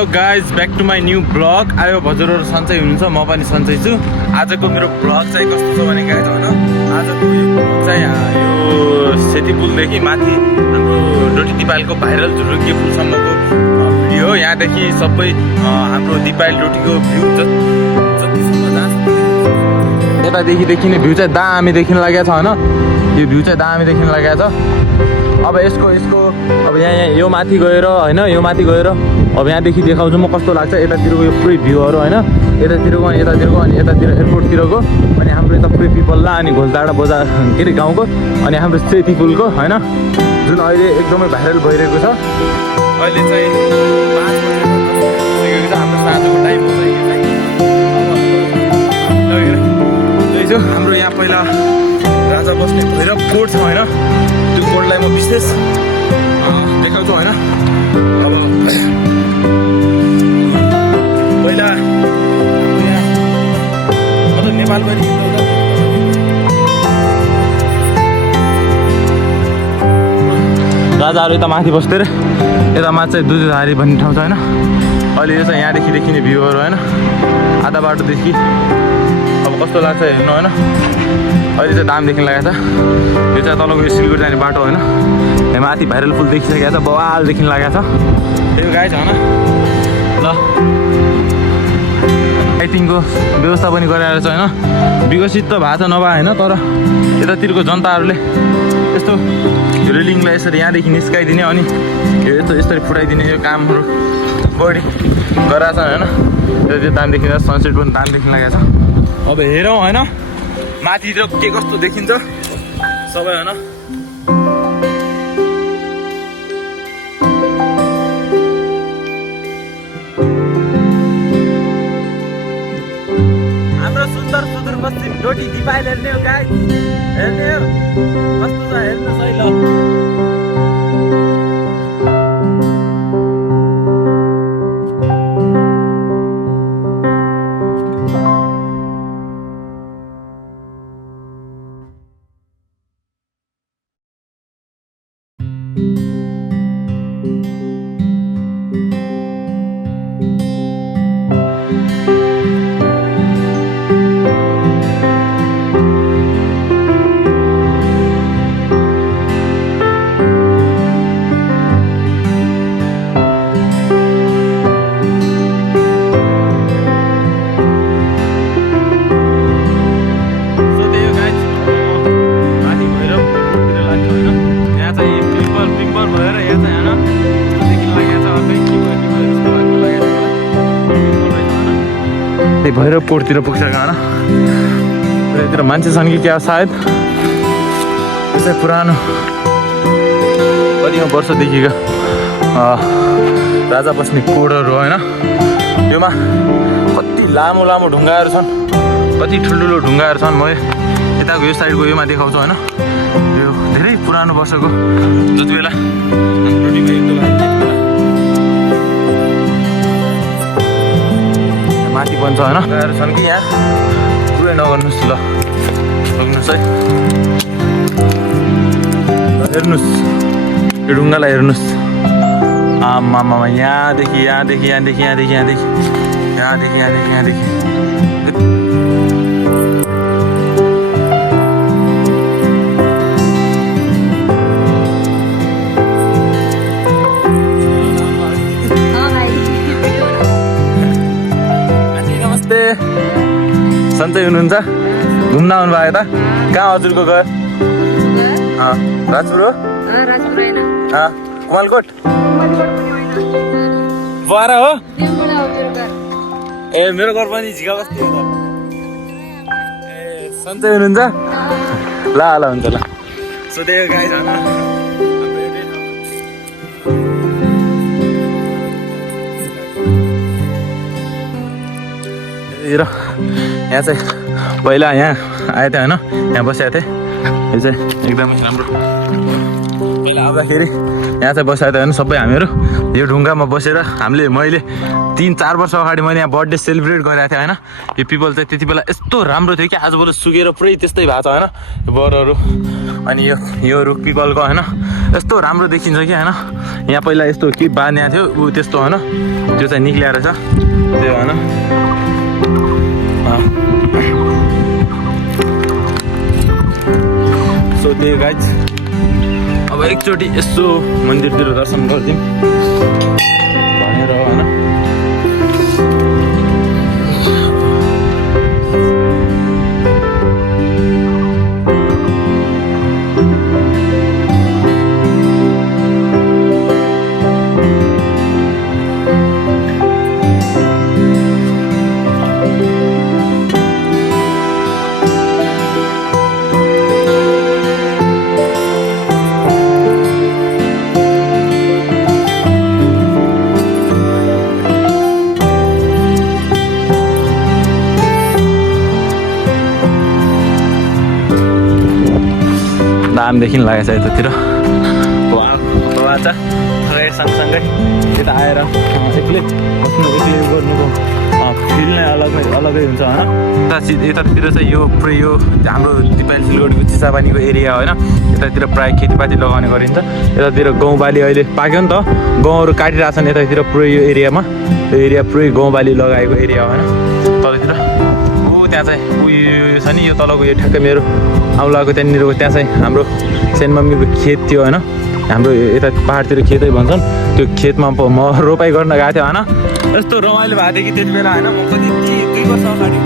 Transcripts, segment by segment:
Hello guys back to my new blog. आयो हजुरहरू सन्चै हुनुहुन्छ, म पनि सन्चै छु। आजको मेरो ब्लग चाहिँ कस्तो छ भने गाइज होइन, आजको यो ब्लग चाहिँ यो सेती पुलदेखि माथि हाम्रो डोटी दिपायलको भाइरल झुरुङ्गे पुलसम्मको भिडियो हो। यहाँदेखि सबै हाम्रो दिपायल डोटीको भ्यू जतिसम्म जहाँसम्म यतादेखि देखिने भ्यू चाहिँ दामी देखिन लागेको छ होइन। यो भ्यू चाहिँ दामी देखिन लागेको छ। अब यसको अब यहाँ यो माथि गएर होइन, यो माथि गएर अब यहाँदेखि देखाउँछु म कस्तो लाग्छ यतातिरको यो पुरै भ्यूहरू होइन। यतातिरको अनि यतातिर एयरपोर्टतिरको अनि हाम्रो यता पुरै पिपल्ला अनि घोलडाँडा बजार के अरे गाउँको अनि हाम्रो सेती पुलको होइन, जुन अहिले एकदमै भाइरल भइरहेको छ। अहिले चाहिँ 5 बजेको छ, हाम्रो साँझको टाइम हो चाहिँ। हाम्रो यहाँ पहिला राजा बस्ने भैरव कोट छ होइन, त्यो कोटलाई म विशेष देखाउँछु होइन। अब पहिला यहाँ मतलब नेपालभरि राजाहरू यता माथि बस्दै र यता माथि चाहिँ दुधधारी भन्ने ठाउँ छ होइन। अहिले यो चाहिँ यहाँदेखि देखिने भ्यूहरू होइन, आधा बाटोदेखि अब कस्तो लाग्छ हेर्नु होइन। अहिले चाहिँ दाम देखिन लागेको छ। यो चाहिँ तलको यो सिलगढी जाने बाटो होइन। यहाँ माथि भाइरल पुल देखिसकेको छ, बवाल देखिन लागेको छ। त्यो गाई छ होइन। ल लाइटिङको व्यवस्था पनि गराएर छ होइन। विकसित त भएको छ नभए होइन, तर यतातिरको जनताहरूले यस्तो रेलिङलाई यसरी यहाँदेखि निस्काइदिने अनि यो यस्तो यसरी फुटाइदिने यो कामहरू बढी गराएको छ होइन। त्यो दाम देखिन्छ, सनसेट पनि दाम देखिन लागेको छ। अब हेरौँ होइन माथितिर के कस्तो देखिन्छ सबै होइन। हाम्रो सुन्दर सुदूरपश्चिम डोटी दिपायल हेर्ने हो गाइस, हेर्ने हो कस्तो छ हेर्नुहोस् है ल। भैरव कोटतिर पुग्छ गाडा। यतातिर मान्छे छन् कि क्या सायद। यो चाहिँ पुरानो कति वर्षदेखिका राजा बस्ने कोडहरू होइन। योमा कति लामो लामो ढुङ्गाहरू छन्, कति ठुल्ठुलो ढुङ्गाहरू छन्। म यताको यो साइडको योमा देखाउँछु होइन। यो धेरै पुरानो वर्षको जति बेला माथि पनि छ होइन, ढुङ्गाहरू छन् कि यहाँ पुरै नगर्नुहोस् ल, लग्नुहोस् है। हेर्नुहोस् यो ढुङ्गालाई हेर्नुहोस्। आमामा यहाँदेखि यहाँदेखि यहाँदेखि यहाँदेखि यहाँदेखि यहाँदेखि यहाँदेखि यहाँदेखि सन्चै हुनुहुन्छ? घुम्न आउनु भयो त? कहाँ हजुरको घर? राजपुर हो? कुमालकोट बाह्र हो? ए मेरो घर पनि झिका बस्ती हो त। ए सन्चै हुनुहुन्छ? ल ल हुन्छ ल। सो त्यही गाई छ र यहाँ चाहिँ पहिला यहाँ आएको थिएँ होइन, यहाँ बसेको थिएँ। यो चाहिँ एकदमै राम्रो। पहिला आउँदाखेरि यहाँ चाहिँ बसेको थिएँ होइन सबै हामीहरू। यो ढुङ्गामा बसेर मैले 3-4 वर्ष अगाडि मैले यहाँ बर्थडे सेलिब्रेट गरेको थिएँ होइन। यो पिपल चाहिँ त्यति बेला यस्तो राम्रो थियो कि आजभोलि सुकेर पुरै त्यस्तै भएको छ होइन यो बरहरू। अनि यो रुख पिपलको होइन यस्तो राम्रो देखिन्छ कि होइन यहाँ पहिला यस्तो के बाँधेको थियो ऊ त्यस्तो होइन त्यो चाहिँ निक्लिएर छ त्यो होइन सो त्यही गाइज अब एकचोटि यसो मन्दिरतिर दर्शन गरिदिउँ भनेर होइन दामदेखि लागेको छ यतातिर वा छ गाइड सँगसँगै यता आएर एक्लै बस्नु एक्लै गर्नुको फिल नै अलगै हुन्छ होइन यतातिर चाहिँ यो पुरै यो हाम्रो दिपायल सिलगढीको चिसापानीको एरिया होइन यतातिर प्रायः खेतीपाती लगाउने गरिन्छ यतातिर गहुँ बाली अहिले पाक्यो नि त गहुँहरू काटिरहेको छन् यतातिर पुरै यो एरियामा यो एरिया पुरै गहुँ बाली लगाएको एरिया होइन तलतिर त्यहाँ चाहिँ उयो छ नि यो तलको यो ठ्याक्कै मेरो औलाको त्यहाँनिरको त्यहाँ चाहिँ हाम्रो सेन मम्मीको खेत थियो होइन हाम्रो यता पाहाडतिर खेतै भन्छन् त्यो खेतमा म रोपाइ गर्न गएको थियो होइन यस्तो रमाइलो भएको थियो कि त्यति बेला होइन म कति 2 वर्ष अगाडि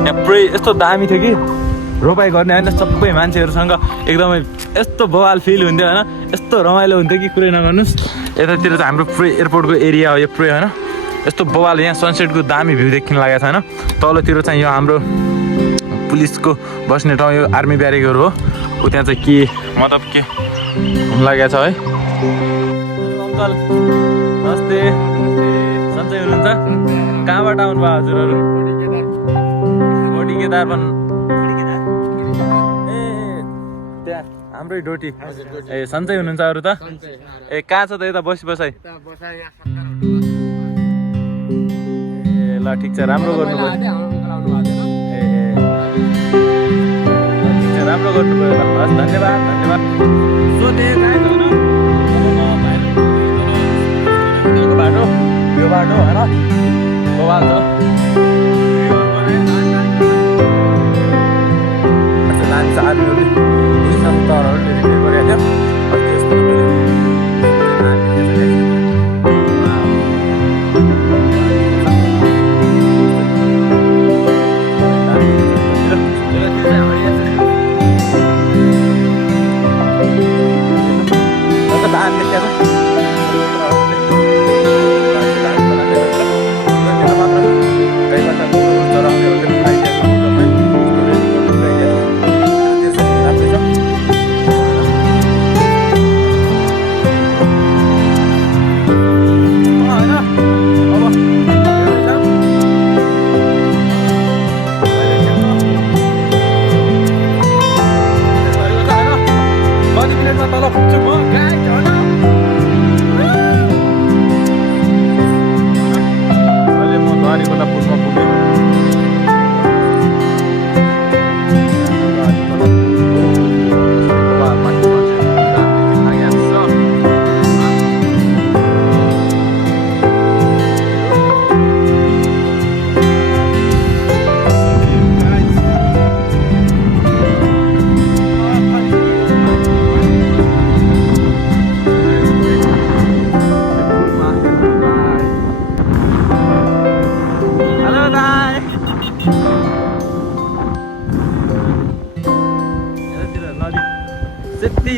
यहाँ पुरै यस्तो दामी थियो कि रोपाइ गर्ने होइन सबै मान्छेहरूसँग एकदमै यस्तो बवाल फिल हुन्थ्यो होइन यस्तो रमाइलो हुन्थ्यो कि कुरै नगर्नुहोस् यतातिर चाहिँ हाम्रो पुरै एयरपोर्टको एरिया हो यो पुरै होइन यस्तो बवाल यहाँ सनसेटको दामी भ्यू देखिन लागेको छ होइन तलतिर चाहिँ यो हाम्रो पुलिसको बस्ने ठाउँ यो आर्मी ब्यारेकहरू हो त्यहाँ चाहिँ के मतलब के हुन लागेको छ है अङ्कल नमस्ते सन्चै हुनुहुन्छ कहाँबाट आउनुभयो हजुरहरू केदारवन ए त्यहाँ हाम्रै डोटी ए सन्चै हुनुहुन्छ अरू त ए कहाँ छ त यता बसाइ ए ल ठिक छ राम्रो गर्नुभयो ए ठिक छ राम्रो गर्नुभयो ल हस् धन्यवाद सोधे गाइज होइन बाटो यो बाटो होइन बवाल छ आर्मीहरूले तरहरूले रिपेयर गरेको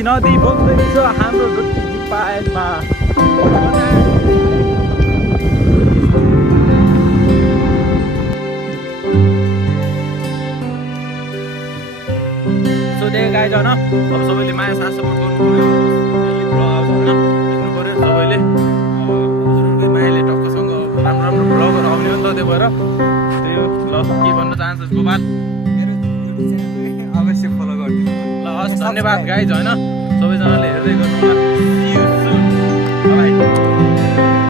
नदी बग्दैछ हाम्रो दिपायलमा सोधे गाइज होइन अब सबैले माया साथ सपोर्ट गर्नु पर्यो ब्लग होइन देख्नु पर्यो सबैले हजुरकै मायाले टक्कसँग राम्रो राम्रो ब्लगहरू आउने हो नि त त्यो भएर त्यही हो ल के भन्न चाहन्छस् गोपाल अवश्य फलो गरिदिनु ल हस् धन्यवाद गाइज होइन सबैजनाले हेर्दै गर्नु होला